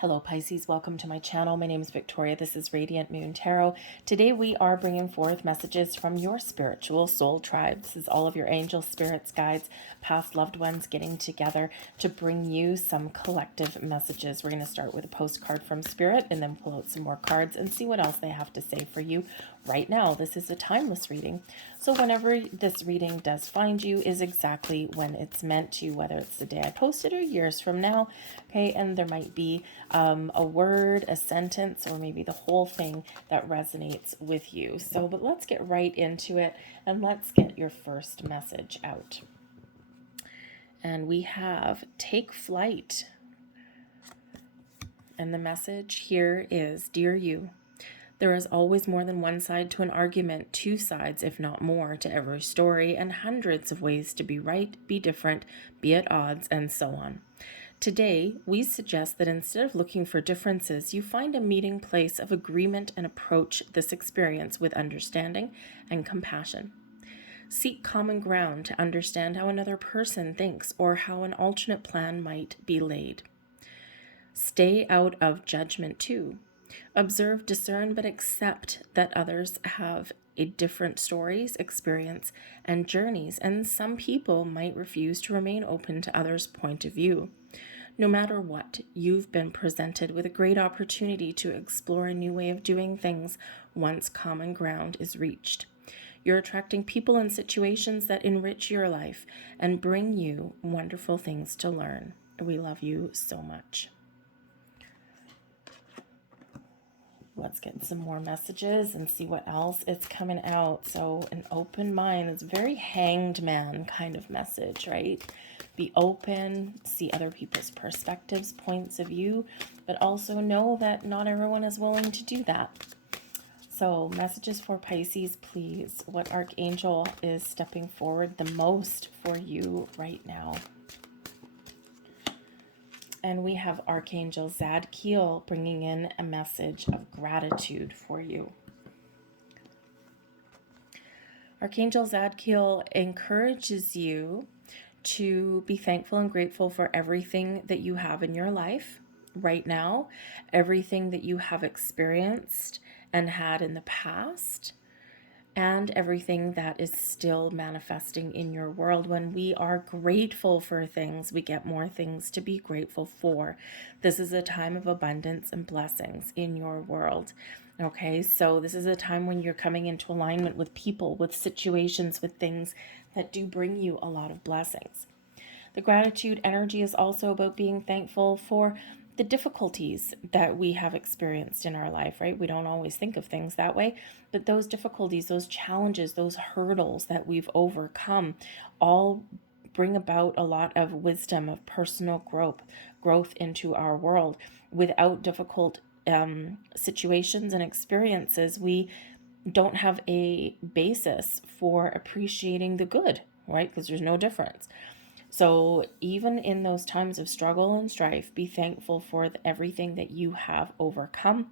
Hello Pisces, welcome to my channel. My name is Victoria. This is Radiant Moon Tarot. Today we are bringing forth messages from your spiritual soul tribe. This is all of your angel spirits, guides, past loved ones getting together to bring you some collective messages. We're going to start with a postcard from Spirit and then pull out some more cards and see what else they have to say for you right now. This is a timeless reading. So whenever this reading does find you is exactly when it's meant to, whether it's the day I posted or years from now. Okay, and there might be a word, a sentence, or maybe the whole thing that resonates with you. So, but let's get right into it and let's get your first message out. And we have take flight. And the message here is, dear you, there is always more than one side to an argument, two sides, if not more, to every story, and hundreds of ways to be right, be different, be at odds, and so on. Today, we suggest that instead of looking for differences, you find a meeting place of agreement and approach this experience with understanding and compassion. Seek common ground to understand how another person thinks or how an alternate plan might be laid. Stay out of judgment too. Observe, discern, but accept that others have different stories, experience, and journeys, and some people might refuse to remain open to others' point of view. No matter what, you've been presented with a great opportunity to explore a new way of doing things once common ground is reached. You're attracting people and situations that enrich your life and bring you wonderful things to learn. We love you so much. Let's get some more messages and see what else is coming out. So an open mind is a very hanged man kind of message, right? Be open, see other people's perspectives, points of view, but also know that not everyone is willing to do that. So messages for Pisces, please. What archangel is stepping forward the most for you right now? And we have Archangel Zadkiel bringing in a message of gratitude for you. Archangel Zadkiel encourages you to be thankful and grateful for everything that you have in your life right now, everything that you have experienced and had in the past, and everything that is still manifesting in your world. When we are grateful for things, we get more things to be grateful for. This is a time of abundance and blessings in your world. Okay, so this is a time when you're coming into alignment with people, with situations, with things that do bring you a lot of blessings. The gratitude energy is also about being thankful for the difficulties that we have experienced in our life, right? We don't always think of things that way, but those difficulties, those challenges, those hurdles that we've overcome all bring about a lot of wisdom, of personal growth into our world. Without difficult situations and experiences, we don't have a basis for appreciating the good, right? Because there's no difference. So even in those times of struggle and strife, be thankful for everything that you have overcome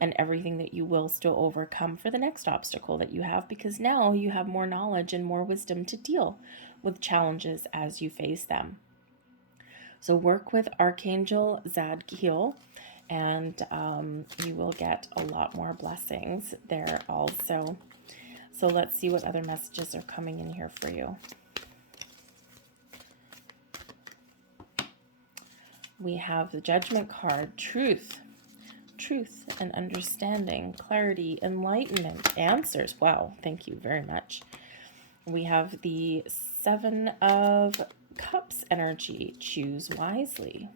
and everything that you will still overcome for the next obstacle that you have, because now you have more knowledge and more wisdom to deal with challenges as you face them. So work with Archangel Zadkiel, and you will get a lot more blessings there also. So let's see what other messages are coming in here for you. We have the Judgment card, truth and understanding, clarity, enlightenment, answers. Wow, thank you very much. We have the Seven of Cups energy, choose wisely.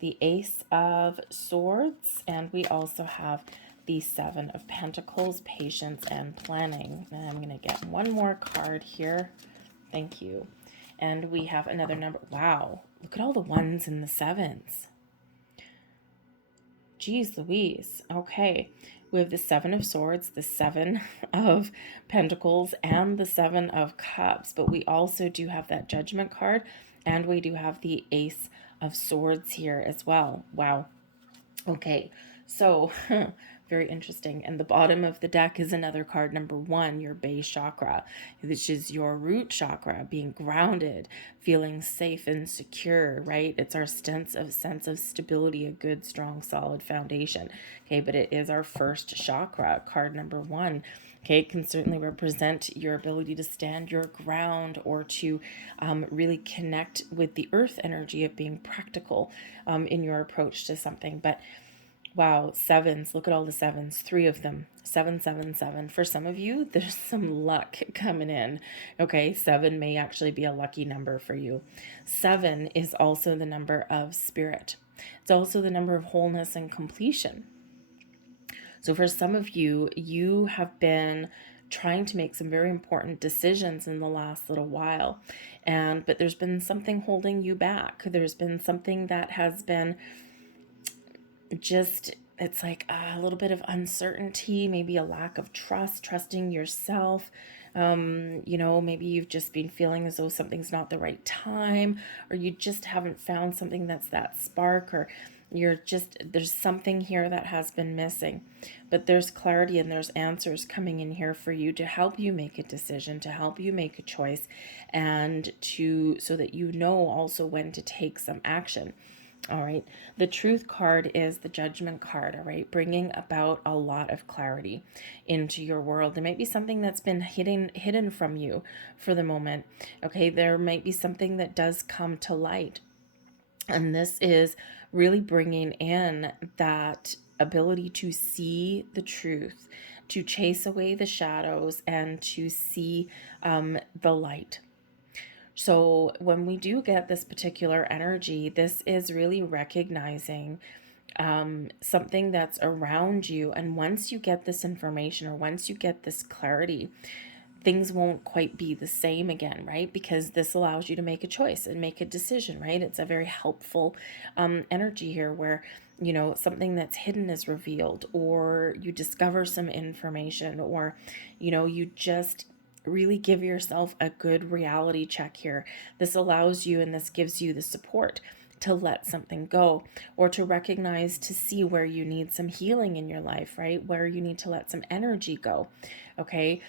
The Ace of Swords, and we also have the Seven of Pentacles, patience and planning. And I'm going to get one more card here. Thank you. And we have another number. Wow, look at all the ones and the sevens. Geez Louise. Okay, we have the Seven of Swords, the Seven of Pentacles, and the Seven of Cups. But we also do have that Judgment card, and we do have the Ace of Swords here as well. Wow. Okay, so Very interesting. And the bottom of the deck is another card, number 1, your base chakra, which is your root chakra, being grounded, feeling safe and secure, right? It's our sense of stability, a good, strong, solid foundation. Okay, but it is our first chakra, card number 1. Okay, it can certainly represent your ability to stand your ground, or to really connect with the earth energy of being practical in your approach to something. But wow, sevens. Look at all the sevens. 3 of them. 777. For some of you, there's some luck coming in. Okay, 7 may actually be a lucky number for you. 7 is also the number of spirit. It's also the number of wholeness and completion. So for some of you, you have been trying to make some very important decisions in the last little while, but there's been something holding you back. There's been something that has been just, it's like a little bit of uncertainty, maybe a lack of trusting yourself. Maybe you've just been feeling as though something's not the right time, or you just haven't found something that's that spark, or there's something here that has been missing. But there's clarity and there's answers coming in here for you to help you make a decision, to help you make a choice, and so that you know also when to take some action. All right. The truth card is the judgment card. All right. Bringing about a lot of clarity into your world. There might be something that's been hidden from you for the moment. Okay. There might be something that does come to light. And this is really bringing in that ability to see the truth, to chase away the shadows, and to see the light. So when we do get this particular energy, this is really recognizing something that's around you. And once you get this information, or once you get this clarity, things won't quite be the same again, right? Because this allows you to make a choice and make a decision, right? It's a very helpful energy here, where something that's hidden is revealed, or you discover some information, or you just really give yourself a good reality check here. This allows you, and this gives you the support to let something go, or to recognize, to see where you need some healing in your life, right? Where you need to let some energy go. Okay.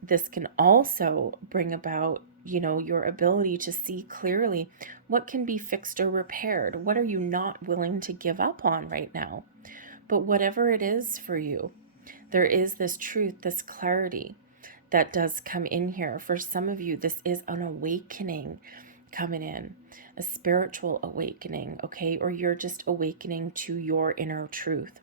This can also bring about, your ability to see clearly what can be fixed or repaired. What are you not willing to give up on right now? But whatever it is for you, there is this truth, this clarity that does come in here. For some of you, this is an awakening coming in, a spiritual awakening, okay? Or you're just awakening to your inner truth.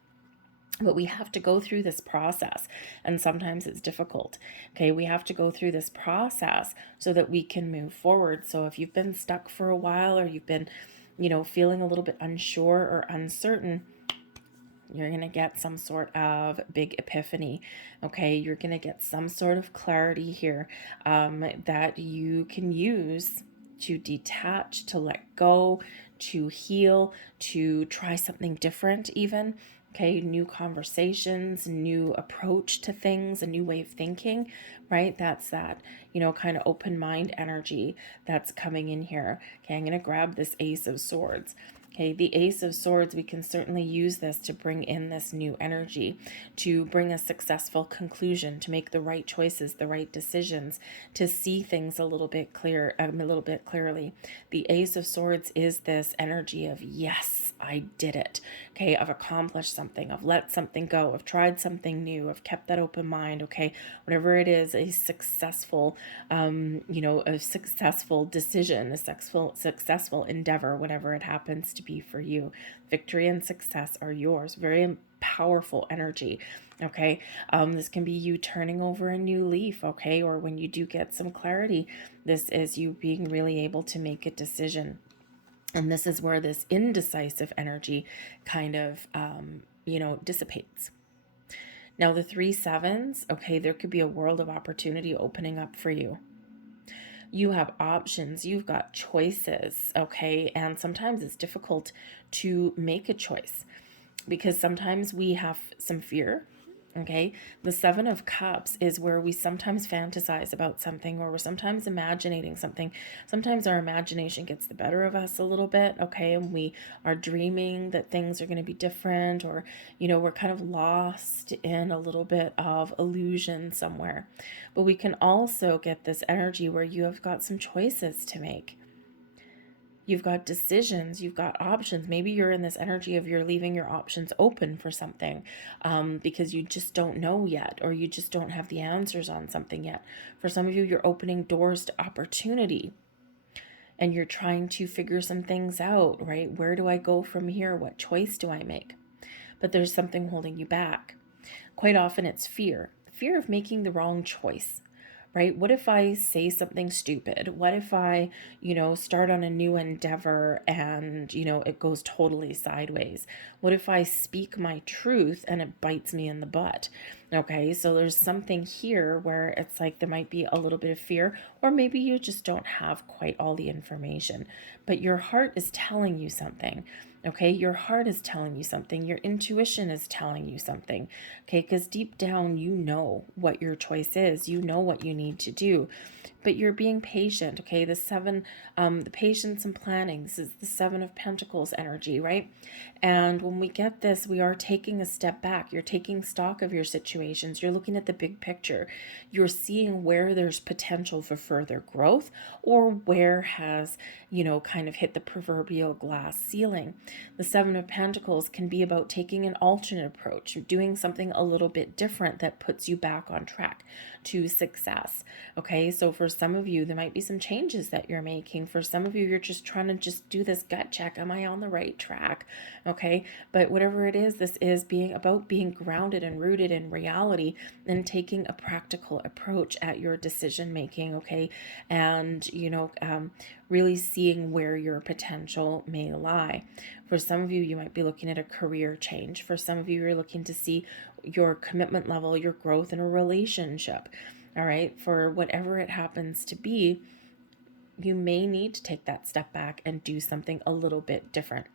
But we have to go through this process, and sometimes it's difficult, okay? We have to go through this process so that we can move forward. So if you've been stuck for a while, or you've been, feeling a little bit unsure or uncertain, you're going to get some sort of big epiphany, okay? You're going to get some sort of clarity here that you can use to detach, to let go, to heal, to try something different even, okay? New conversations, new approach to things, a new way of thinking, right? That's that, kind of open mind energy that's coming in here. Okay, I'm going to grab this Ace of Swords. Okay, the Ace of Swords, we can certainly use this to bring in this new energy, to bring a successful conclusion, to make the right choices, the right decisions, to see things a little bit clearly. The Ace of Swords is this energy of, yes, I did it. Okay, I've accomplished something, I've let something go, I've tried something new, I've kept that open mind. Okay, whatever it is, a successful, a successful decision, a successful endeavor, whatever it happens to be for you. Victory and success are yours. Very powerful energy. Okay, this can be you turning over a new leaf. Okay, or when you do get some clarity, this is you being really able to make a decision. And this is where this indecisive energy kind of, dissipates. Now, the 3 sevens, okay, there could be a world of opportunity opening up for you. You have options, you've got choices, okay? And sometimes it's difficult to make a choice, because sometimes we have some fear, Okay, the Seven of Cups is where we sometimes fantasize about something, or we're sometimes imagining something. Sometimes our imagination gets the better of us a little bit, okay, and we are dreaming that things are going to be different, or, we're kind of lost in a little bit of illusion somewhere. But we can also get this energy where you have got some choices to make. You've got decisions, you've got options. Maybe you're in this energy of you're leaving your options open for something, because you just don't know yet, or you just don't have the answers on something yet. For some of you, you're opening doors to opportunity, and you're trying to figure some things out, right? Where do I go from here? What choice do I make? But there's something holding you back. Quite often it's fear of making the wrong choice, right? What if I say something stupid? What if I, start on a new endeavor and, it goes totally sideways? What if I speak my truth and it bites me in the butt? Okay, so there's something here where it's like there might be a little bit of fear, or maybe you just don't have quite all the information, but your heart is telling you something. Okay, your heart is telling you something. Your intuition is telling you something. Okay, because deep down, you know what your choice is. You know what you need to do, but you're being patient. Okay, the patience and planning. This is the Seven of Pentacles energy, right? And when we get this, we are taking a step back. You're taking stock of your situations. You're looking at the big picture. You're seeing where there's potential for further growth, or where has, kind of hit the proverbial glass ceiling. The Seven of Pentacles can be about taking an alternate approach, doing something a little bit different that puts you back on track to success. Okay, so for some of you, there might be some changes that you're making. For some of you, you're just trying to just do this gut check. Am I on the right track? Okay, but whatever it is, this is being grounded and rooted in reality, and taking a practical approach at your decision making. Okay, and really seeing where your potential may lie. For some of you, you might be looking at a career change. For some of you, you're looking to see your commitment level, your growth in a relationship. All right, for whatever it happens to be, you may need to take that step back and do something a little bit different.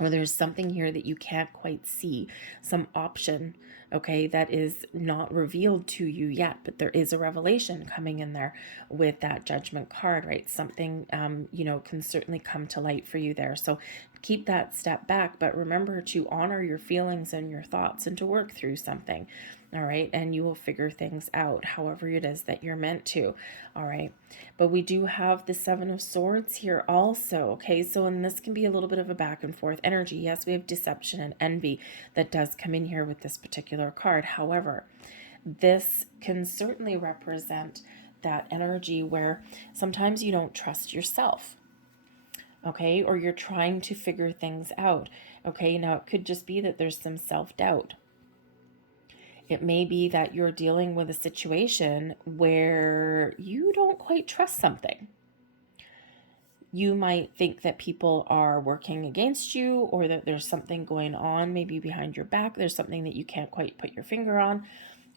Or there's something here that you can't quite see, some option, okay, that is not revealed to you yet, but there is a revelation coming in there with that Judgment card, right? Something, can certainly come to light for you there. So keep that step back, but remember to honor your feelings and your thoughts, and to work through something. All right, and you will figure things out however it is that you're meant to. All right, but we do have the Seven of Swords here also. Okay, so and this can be a little bit of a back and forth energy. Yes, we have deception and envy that does come in here with this particular card. However, this can certainly represent that energy where sometimes you don't trust yourself. Okay, or you're trying to figure things out. Okay, now it could just be that there's some self-doubt. It may be that you're dealing with a situation where you don't quite trust something. You might think that people are working against you, or that there's something going on maybe behind your back. There's something that you can't quite put your finger on.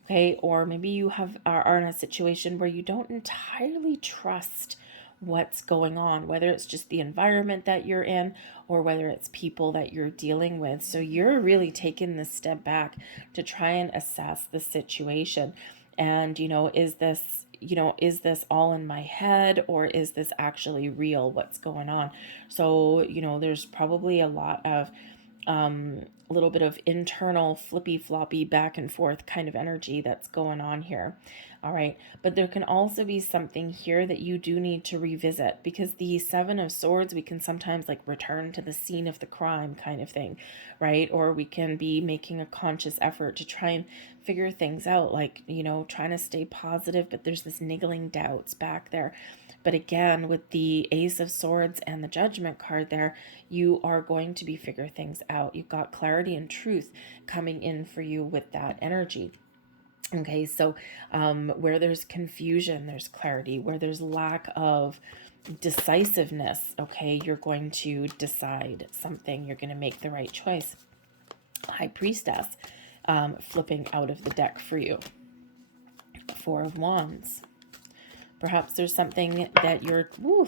Okay, or maybe you are in a situation where you don't entirely trust what's going on, whether it's just the environment that you're in, or whether it's people that you're dealing with. So you're really taking this step back to try and assess the situation. And, is this all in my head, or is this actually real? What's going on? So, there's probably a lot of a little bit of internal flippy floppy back and forth kind of energy that's going on here. All right, but there can also be something here that you do need to revisit, because the Seven of Swords, we can sometimes like return to the scene of the crime kind of thing, right? Or we can be making a conscious effort to try and figure things out, like, trying to stay positive, but there's this niggling doubts back there. But again, with the Ace of Swords and the Judgment card there, you are going to be figure things out. You've got clarity and truth coming in for you with that energy. Okay, so where there's confusion, there's clarity. Where there's lack of decisiveness, okay, you're going to decide something. You're going to make the right choice. High Priestess flipping out of the deck for you. Four of Wands. Perhaps there's something that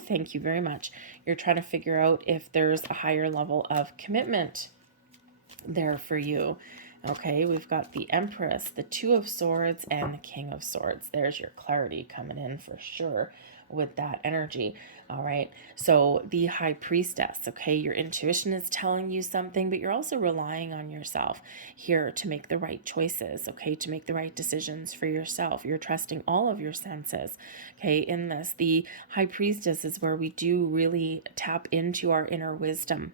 thank you very much. You're trying to figure out if there's a higher level of commitment there for you. Okay, we've got the Empress, the Two of Swords, and the King of Swords. There's your clarity coming in for sure with that energy. All right, so the High Priestess, okay, your intuition is telling you something, but you're also relying on yourself here to make the right choices, okay, to make the right decisions for yourself. You're trusting all of your senses, okay, in this. The High Priestess is where we do really tap into our inner wisdom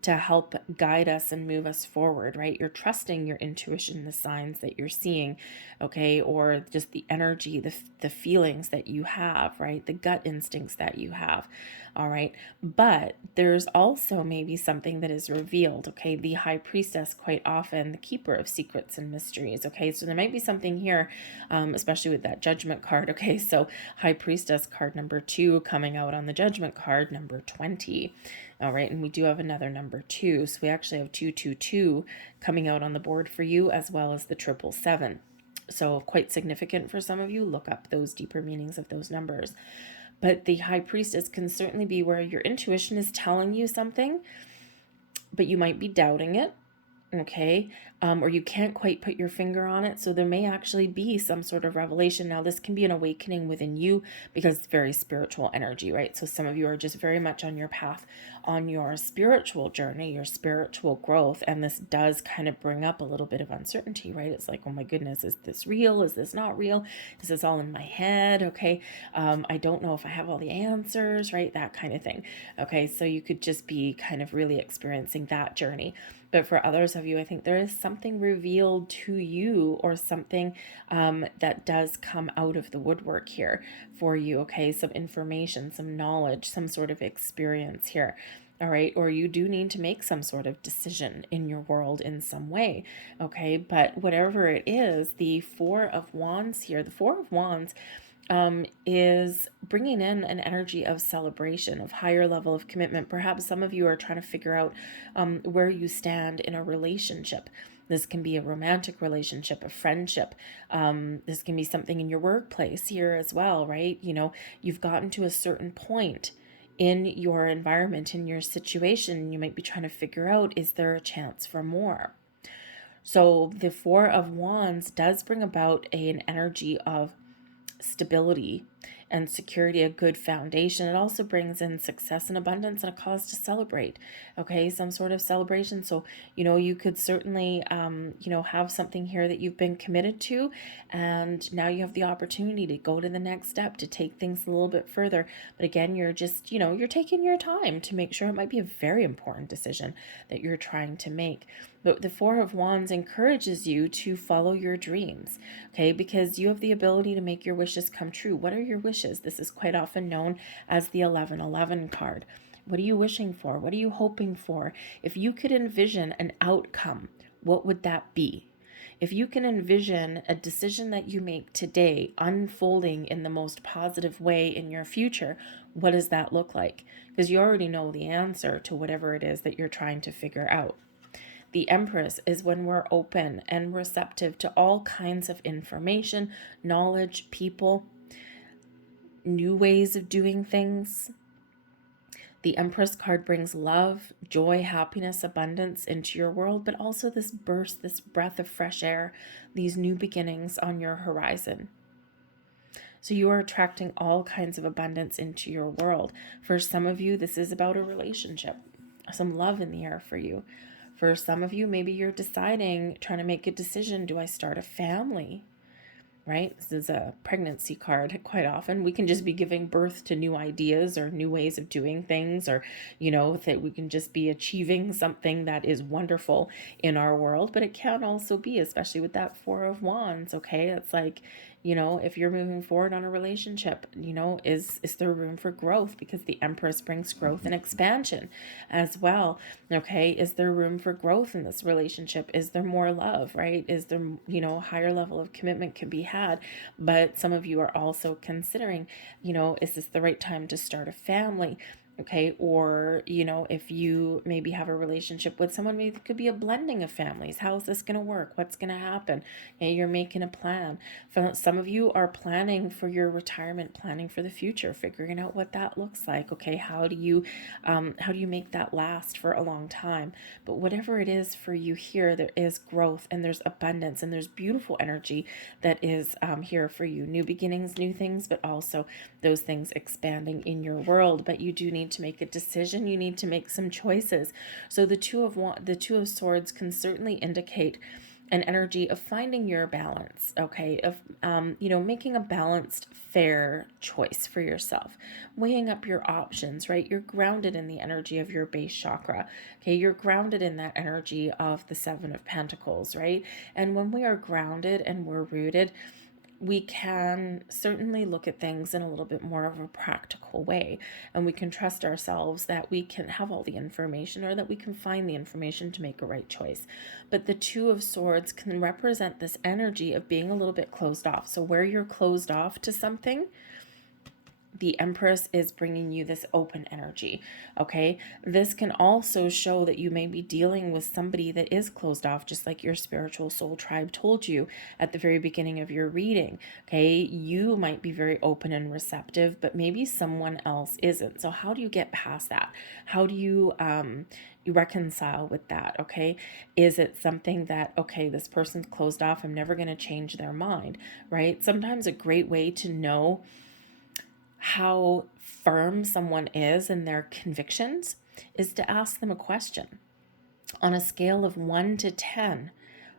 to help guide us and move us forward, right? You're trusting your intuition, the signs that you're seeing, okay, or just the energy, the feelings that you have, right? The gut instincts that you have, all right? But there's also maybe something that is revealed, okay? The High Priestess, quite often the keeper of secrets and mysteries, okay? So there might be something here, especially with that Judgment card, okay? So High Priestess card number 2 coming out on the Judgment card number 20. All right, and we do have another number 2. So we actually have 222 coming out on the board for you, as well as the 777. So quite significant for some of you. Look up those deeper meanings of those numbers. But the High Priestess can certainly be where your intuition is telling you something, but you might be doubting it, okay, or you can't quite put your finger on it. So there may actually be some sort of revelation. Now this can be an awakening within you because it's very spiritual energy, right? So some of you are just very much on your path, on your spiritual journey, your spiritual growth, and this does kind of bring up a little bit of uncertainty, right? It's like, oh my goodness, is this real? Is this not real? Is this all in my head? Okay, I don't know if I have all the answers, right? That kind of thing. Okay, so you could just be kind of really experiencing that journey. But for others of you, I think there is something revealed to you, or something that does come out of the woodwork here for you, okay? Some information, some knowledge, some sort of experience here, all right? Or you do need to make some sort of decision in your world in some way, okay? But whatever it is, the Four of Wands here, the Four of Wands is bringing in an energy of celebration, of higher level of commitment. Perhaps some of you are trying to figure out where you stand in a relationship. This can be a romantic relationship, a friendship. This can be something in your workplace here as well, right? You know, you've gotten to a certain point in your environment, in your situation. You might be trying to figure out, is there a chance for more? So the Four of Wands does bring about an energy of stability and security, a good foundation. It also brings in success and abundance and a cause to celebrate, okay, some sort of celebration. So you could certainly have something here that you've been committed to, and now you have the opportunity to go to the next step, to take things a little bit further. But again, you're just you're taking your time to make sure. It might be a very important decision that you're trying to make. But the Four of Wands encourages you to follow your dreams, okay? Because you have the ability to make your wishes come true. What are your wishes? This is quite often known as the 1111 card. What are you wishing for? What are you hoping for? If you could envision an outcome, what would that be? If you can envision a decision that you make today unfolding in the most positive way in your future, what does that look like? Because you already know the answer to whatever it is that you're trying to figure out. The Empress is when we're open and receptive to all kinds of information, knowledge, people, new ways of doing things. The Empress card brings love, joy, happiness, abundance into your world, but also this burst, this breath of fresh air, these new beginnings on your horizon. So you are attracting all kinds of abundance into your world. For some of you, this is about a relationship, some love in the air for you. For some of you, maybe you're deciding, trying to make a decision. Do I start a family? Right? This is a pregnancy card. Quite often we can just be giving birth to new ideas or new ways of doing things, or that we can just be achieving something that is wonderful in our world. But it can also be, especially with that Four of Wands, okay, it's like, if you're moving forward on a relationship, is there room for growth? Because the Empress brings growth and expansion as well. Okay, is there room for growth in this relationship? Is there more love, right? Is there, higher level of commitment can be had? But some of you are also considering, is this the right time to start a family? Okay, or if you maybe have a relationship with someone, maybe it could be a blending of families. How is this going to work? What's going to happen? Okay, you're making a plan. Some of you are planning for your retirement, planning for the future, figuring out what that looks like. Okay, how do you make that last for a long time? But whatever it is for you here, there is growth and there's abundance and there's beautiful energy that is here for you. New beginnings, new things, but also those things expanding in your world. But you do need to make a decision. You need to make some choices. So the Two of Swords can certainly indicate an energy of finding your balance, okay, of making a balanced, fair choice for yourself, weighing up your options, right? You're grounded in the energy of your base chakra, okay? You're grounded in that energy of the Seven of Pentacles, right? And when we are grounded and we're rooted, we can certainly look at things in a little bit more of a practical way, and we can trust ourselves that we can have all the information, or that we can find the information to make a right choice. But the Two of Swords can represent this energy of being a little bit closed off. So where you're closed off to something, the Empress is bringing you this open energy, okay? This can also show that you may be dealing with somebody that is closed off, just like your spiritual soul tribe told you at the very beginning of your reading, okay? You might be very open and receptive, but maybe someone else isn't. So how do you get past that? How do you reconcile with that, okay? Is it something that, okay, this person's closed off, I'm never going to change their mind, right? Sometimes a great way to know how firm someone is in their convictions is to ask them a question on a scale of 1 to 10.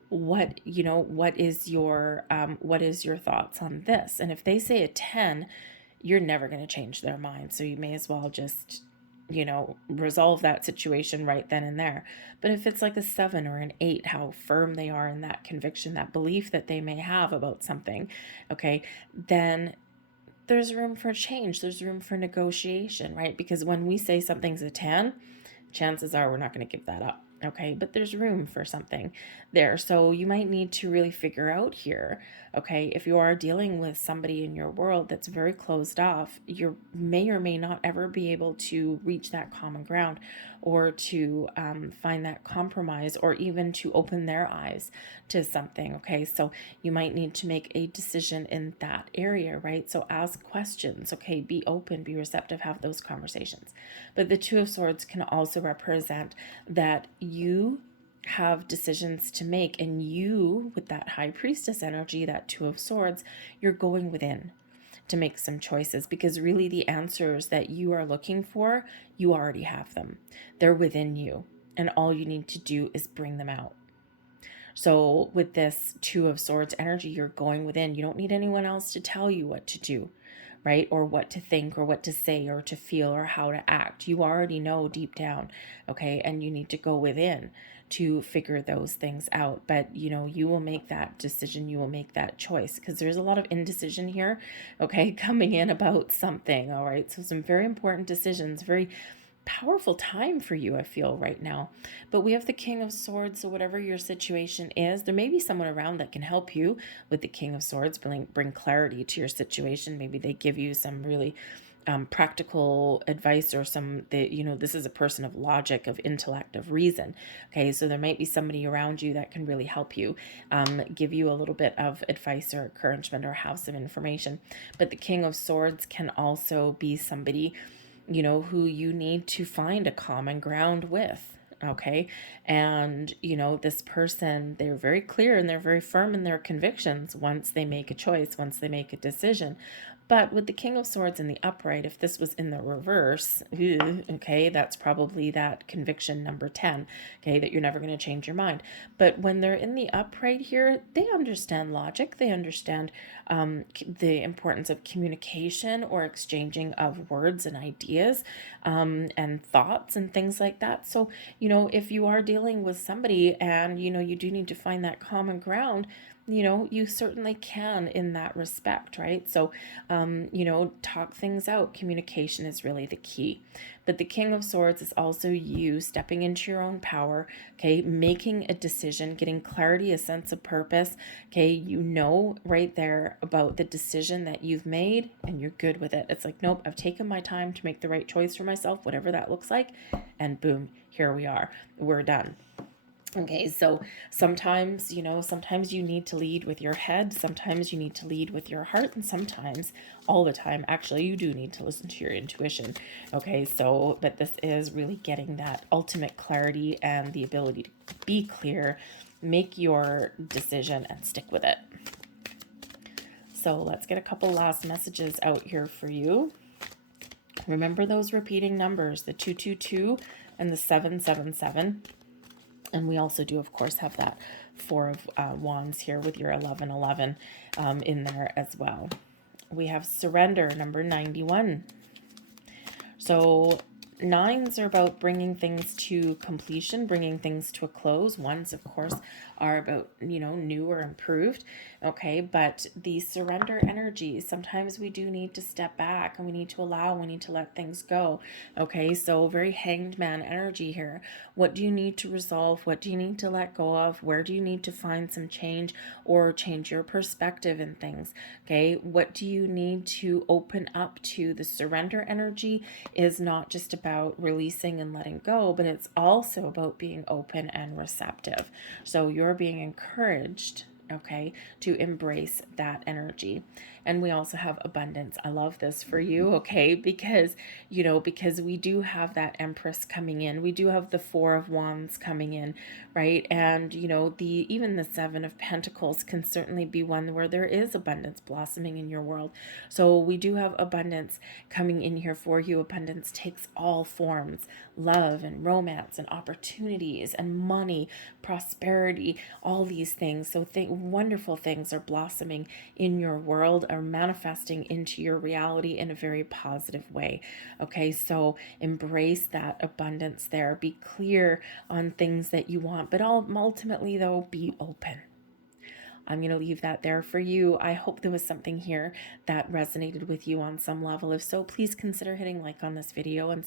What is your thoughts on this? And if they say a 10, you're never going to change their mind, so you may as well just resolve that situation right then and there. But if it's like a 7 or an 8, how firm they are in that conviction, that belief that they may have about something, okay, then there's room for change. There's room for negotiation, right? Because when we say something's a 10, chances are we're not going to give that up. Okay, but there's room for something there. So you might need to really figure out here, okay, if you are dealing with somebody in your world that's very closed off, you may or may not ever be able to reach that common ground, or to find that compromise, or even to open their eyes to something, okay? So you might need to make a decision in that area, right? So ask questions, okay? Be open, be receptive, have those conversations. But the Two of Swords can also represent that you have decisions to make, and you, with that High Priestess energy, that Two of Swords, you're going within to make some choices, because really the answers that you are looking for, you already have them. They're within you, and all you need to do is bring them out. So with this Two of Swords energy, you're going within. You don't need anyone else to tell you what to do, right? Or what to think, or what to say, or to feel, or how to act. You already know deep down, okay? And you need to go within to figure those things out. But you will make that decision, you will make that choice, because there's a lot of indecision here, okay, coming in about something. All right, so some very important decisions, very powerful time for you, I feel, right now. But we have the King of Swords, so whatever your situation is, there may be someone around that can help you with the King of Swords, bring clarity to your situation. Maybe they give you some really practical advice, or this is a person of logic, of intellect, of reason, okay? So there might be somebody around you that can really help you, give you a little bit of advice or encouragement, or have some information. But the King of Swords can also be somebody who you need to find a common ground with, okay? And this person, they're very clear and they're very firm in their convictions once they make a choice, once they make a decision. But with the King of Swords in the upright, if this was in the reverse, okay, that's probably that conviction number 10, okay, that you're never going to change your mind. But when they're in the upright here, they understand logic. They understand the importance of communication, or exchanging of words and ideas, and thoughts and things like that. So, if you are dealing with somebody and, you do need to find that common ground, you certainly can in that respect, right? So, talk things out. Communication is really the key. But the King of Swords is also you stepping into your own power, okay, making a decision, getting clarity, a sense of purpose, okay, right there about the decision that you've made and you're good with it. It's like, nope, I've taken my time to make the right choice for myself, whatever that looks like, and boom, here we are. We're done. Okay, so sometimes you need to lead with your head, sometimes you need to lead with your heart, and sometimes, all the time, actually, you do need to listen to your intuition. Okay, so, but this is really getting that ultimate clarity and the ability to be clear, make your decision, and stick with it. So let's get a couple last messages out here for you. Remember those repeating numbers, the 222 and the 777. And we also do, of course, have that Four of Wands here with your 1111 in there as well. We have surrender, number 91. So nines are about bringing things to completion, bringing things to a close. Ones, of course, are about, new or improved. Okay, but the surrender energy, sometimes we do need to step back and we need to allow, we need to let things go. Okay, so very hanged man energy here. What do you need to resolve? What do you need to let go of? Where do you need to find some change or change your perspective in things? Okay, what do you need to open up to? The surrender energy is not just about releasing and letting go, but it's also about being open and receptive. So you're being encouraged, okay, to embrace that energy. And we also have abundance. I love this for you, okay, because we do have that Empress coming in, we do have the Four of Wands coming in, right? And even the Seven of Pentacles can certainly be one where there is abundance blossoming in your world. So we do have abundance coming in here for you. Abundance takes all forms: love and romance and opportunities and money, prosperity, all these things. So wonderful things are blossoming in your world, are manifesting into your reality in a very positive way. Okay, so embrace that abundance there. Be clear on things that you want, but ultimately, though, be open. I'm going to leave that there for you. I hope there was something here that resonated with you on some level. If so, please consider hitting like on this video and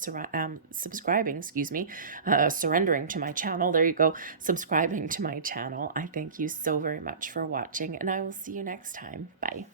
subscribing, surrendering to my channel. There you go. Subscribing to my channel. I thank you so very much for watching, and I will see you next time. Bye.